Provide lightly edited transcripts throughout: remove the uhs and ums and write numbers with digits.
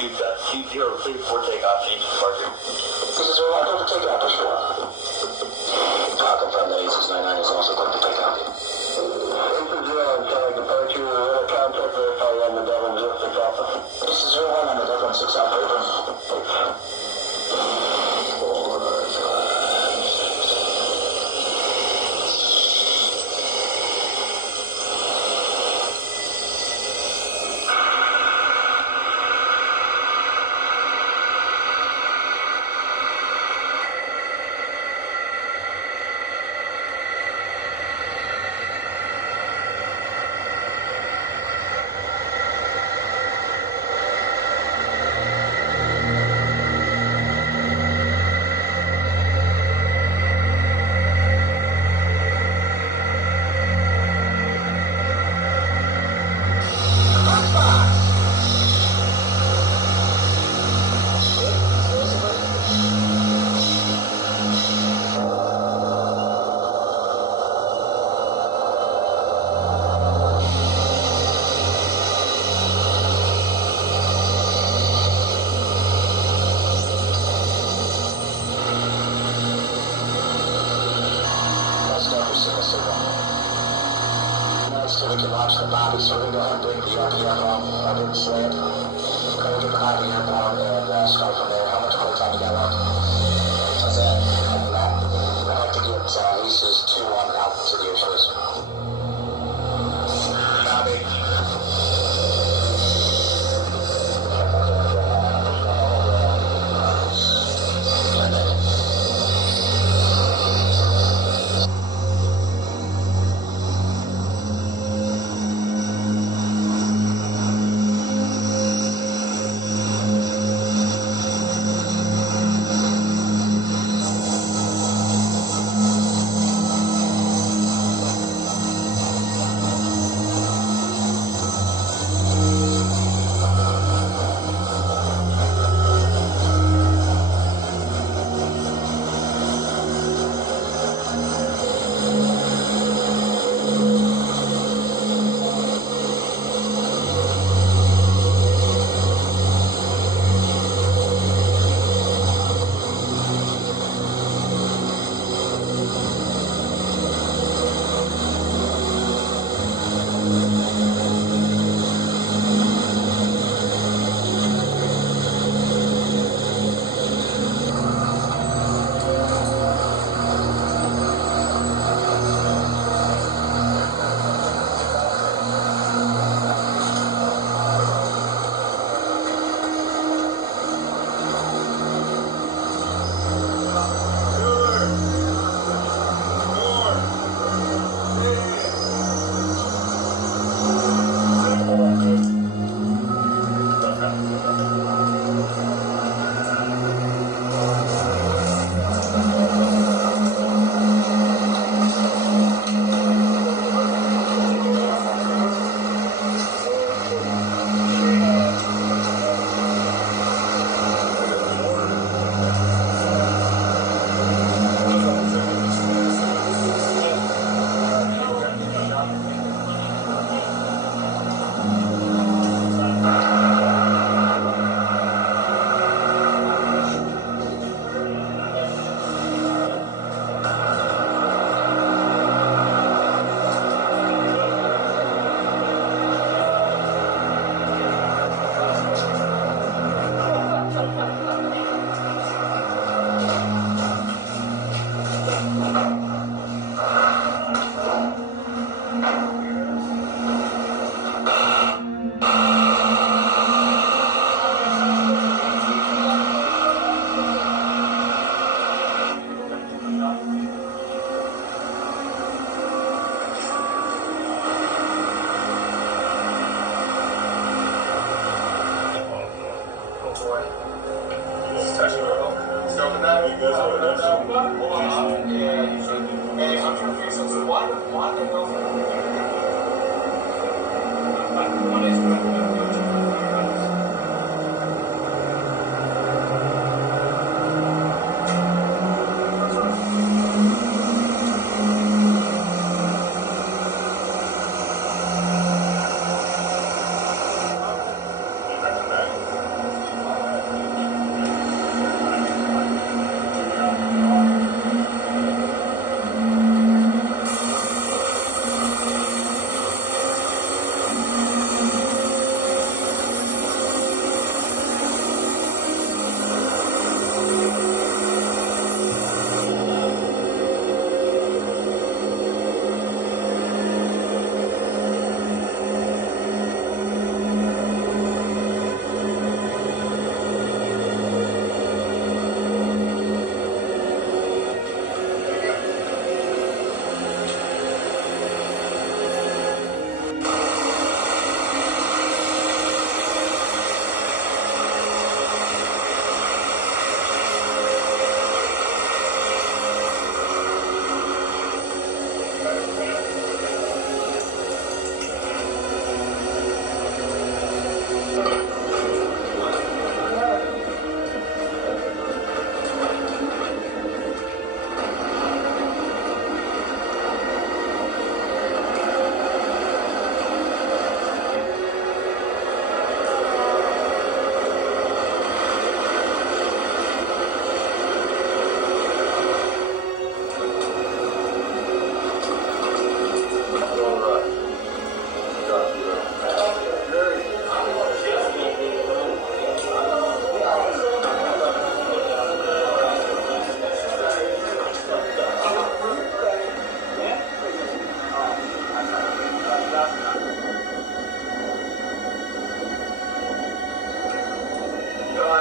Q03 for takeoff, change departure. This is all I don't take out for sure. Confirm that A699 is also going to take out. A0 inside departure, contact verify on the Dublin 06 office. This is 01 on the Dublin 6 operator. So we can watch the body, so we can go ahead and bring the RPF on. I didn't say it. Go get the body airborne and start from there. How much more time you got left? That's it. I'd like to get Aces 2-1 out to the airspace. Copy.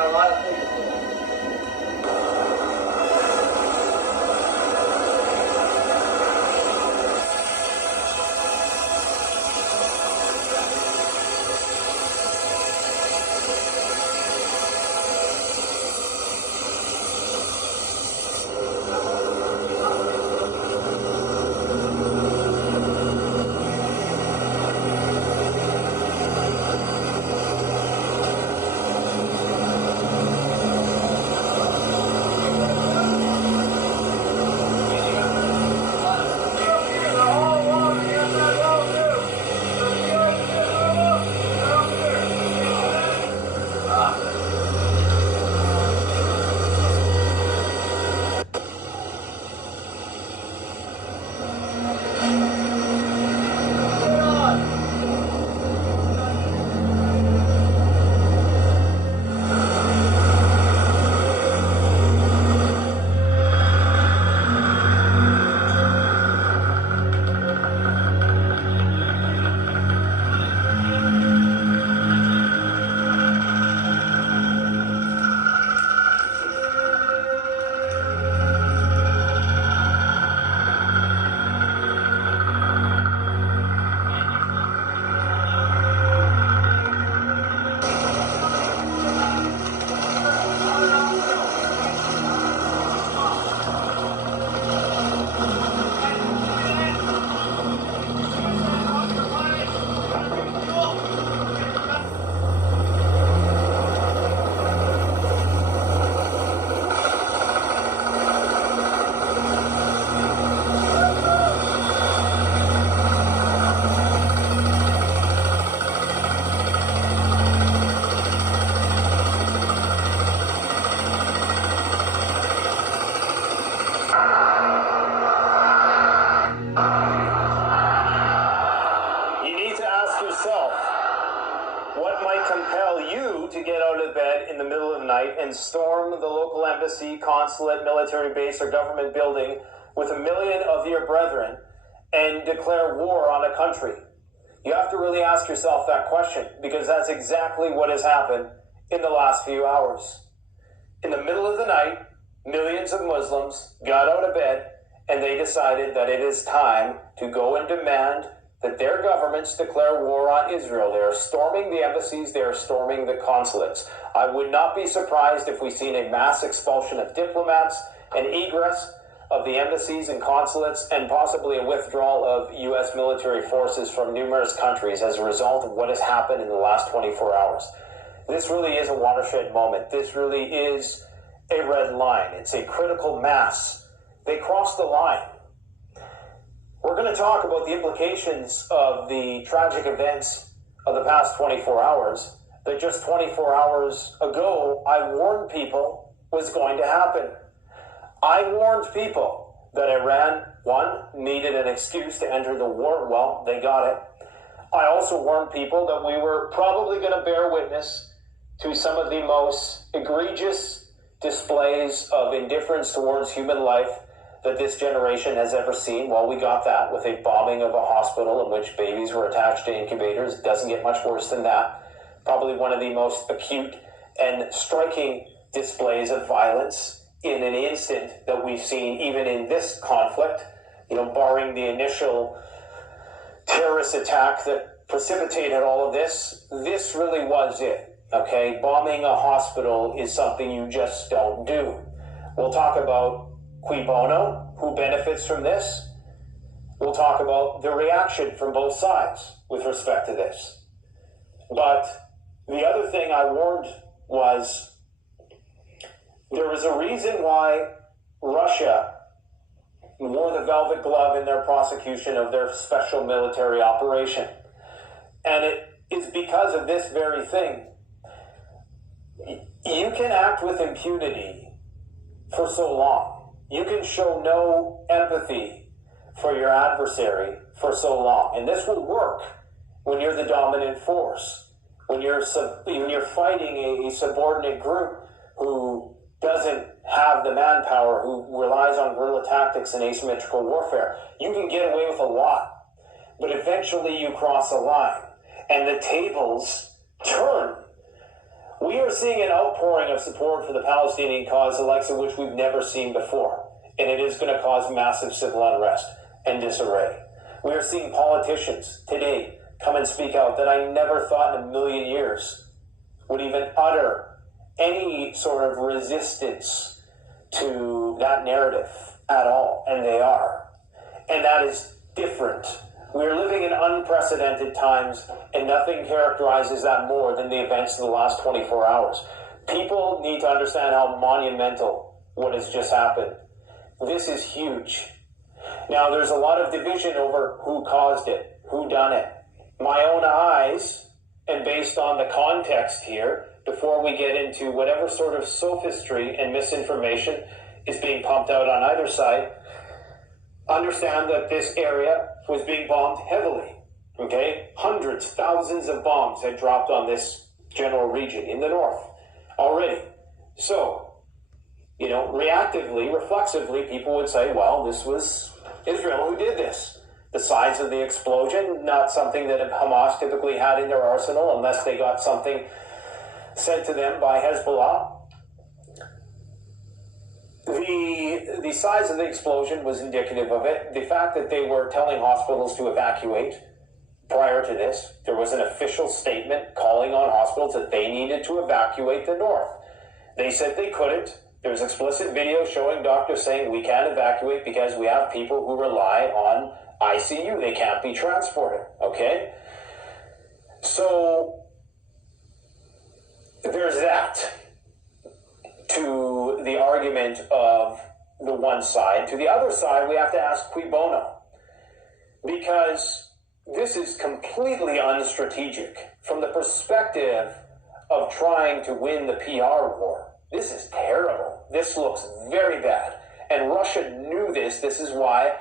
a lot of signatures. And storm the local embassy, consulate, military base, or government building with 1 million of your brethren and declare war on a country? You have to really ask yourself that question, because that's exactly what has happened in the last few hours. In the middle of the night, millions of Muslims got out of bed and they decided that it is time to go and demand that their governments declare war on Israel. They are storming the embassies, they are storming the consulates. I would not be surprised if we've seen a mass expulsion of diplomats and egress of the embassies and consulates, and possibly a withdrawal of U.S. military forces from numerous countries as a result of what has happened in the last 24 hours. This really is a watershed moment. This really is a red line. It's a critical mass. They crossed the line. We're going to talk about the implications of the tragic events of the past 24 hours that just 24 hours ago I warned people was going to happen. I warned people that Iran, one, needed an excuse to enter the war. Well, they got it. I also warned people that we were probably going to bear witness to some of the most egregious displays of indifference towards human life that this generation has ever seen. Well, we got that with a bombing of a hospital in which babies were attached to incubators. It doesn't get much worse than that. Probably one of the most acute and striking displays of violence in an instant that we've seen even in this conflict, barring the initial terrorist attack that precipitated all of this. This really was it, okay? Bombing a hospital is something you just don't do. We'll talk about cui bono, who benefits from this. We'll talk about the reaction from both sides with respect to this. But the other thing I warned was there was a reason why Russia wore the velvet glove in their prosecution of their special military operation. And it is because of this very thing. You can act with impunity for so long. You can show no empathy for your adversary for so long. And this will work when you're the dominant force, when you're fighting a subordinate group who doesn't have the manpower, who relies on guerrilla tactics and asymmetrical warfare. You can get away with a lot, but eventually you cross a line and the tables turn. We are seeing an outpouring of support for the Palestinian cause, the likes of which we've never seen before. And it is going to cause massive civil unrest and disarray. We are seeing politicians today come and speak out that I never thought in a million years would even utter any sort of resistance to that narrative at all. And they are. And that is different. We're living in unprecedented times, and nothing characterizes that more than the events of the last 24 hours. People need to understand how monumental what has just happened. This is huge. Now, there's a lot of division over who caused it, who done it. My own eyes, and based on the context here, before we get into whatever sort of sophistry and misinformation is being pumped out on either side, understand that this area was being bombed heavily, okay? Hundreds, thousands of bombs had dropped on this general region in the north already. So, reactively, reflexively, people would say, well, this was Israel who did this. The size of the explosion, not something that Hamas typically had in their arsenal unless they got something sent to them by Hezbollah. The size of the explosion was indicative of it. The fact that they were telling hospitals to evacuate prior to this, there was an official statement calling on hospitals that they needed to evacuate the north. They said they couldn't. There's explicit video showing doctors saying we can't evacuate because we have people who rely on ICU. They can't be transported, okay? So there's that to the argument of the one side. To the other side, we have to ask cui bono, because this is completely unstrategic from the perspective of trying to win the PR war. This is terrible. This looks very bad. And Russia knew this. This is why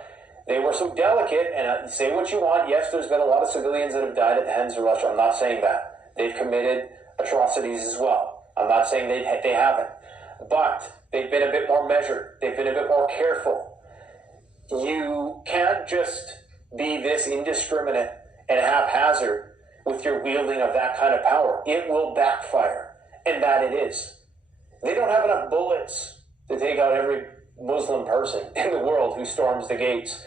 they were so delicate. And say what you want. Yes, there's been a lot of civilians that have died at the hands of Russia. I'm not saying that. They've committed atrocities as well. I'm not saying they haven't. But they've been a bit more measured. They've been a bit more careful. You can't just be this indiscriminate and haphazard with your wielding of that kind of power. It will backfire. And that it is. They don't have enough bullets to take out every Muslim person in the world who storms the gates,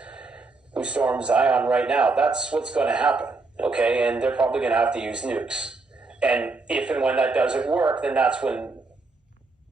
who storms Zion right now. That's what's going to happen, okay? And they're probably going to have to use nukes. And if and when that doesn't work, then that's when